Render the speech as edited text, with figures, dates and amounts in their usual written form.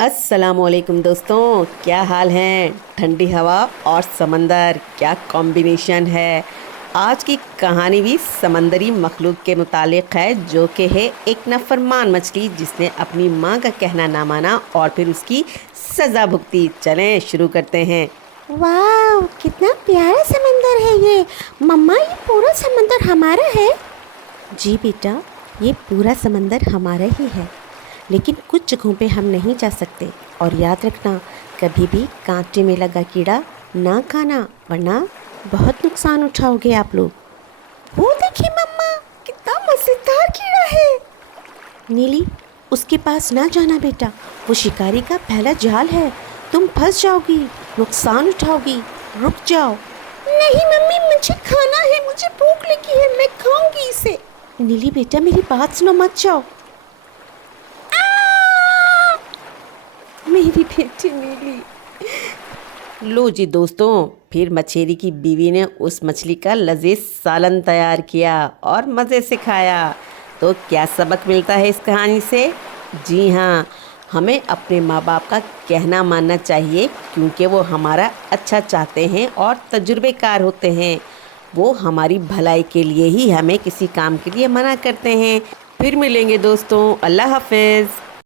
अस्सलाम वालेकुम दोस्तों, क्या हाल हैं। ठंडी हवा और समंदर, क्या कॉम्बिनेशन है। आज की कहानी भी समंदरी मखलूक के मुतालिक है, जो कि है एक नाफरमान मछली जिसने अपनी माँ का कहना ना माना और फिर उसकी सज़ा भुगती। चलें शुरू करते हैं। वाह, कितना प्यारा समंदर है ये। मम्मा, ये पूरा समंदर हमारा है। जी बेटा, ये पूरा समंदर हमारा ही है, लेकिन कुछ जगहों पे हम नहीं जा सकते। और याद रखना, कभी भी कांटे में लगा कीड़ा ना खाना, वरना बहुत नुकसान उठाओगे आप लोग। वो देखिए मम्मा, कितना मज़ेदार कीड़ा है। नीली, उसके पास ना जाना बेटा, वो शिकारी का पहला जाल है। तुम फंस जाओगी, नुकसान उठाओगी। रुक जाओ। नहीं मम्मी, मुझे खाना है, मुझे भूख लगी है, मैं खाऊंगी इसे। नीली बेटा, मेरी बात सुनो, मत जाओ। मेरी बेटी नीली। लो जी दोस्तों, फिर मछेरी की बीवी ने उस मछली का लजीज सालन तैयार किया और मज़े से खाया। तो क्या सबक मिलता है इस कहानी से? जी हाँ, हमें अपने माँ बाप का कहना मानना चाहिए, क्योंकि वो हमारा अच्छा चाहते हैं और तजुर्बेकार होते हैं। वो हमारी भलाई के लिए ही हमें किसी काम के लिए मना करते हैं। फिर मिलेंगे दोस्तों, अल्लाह हाफिज़।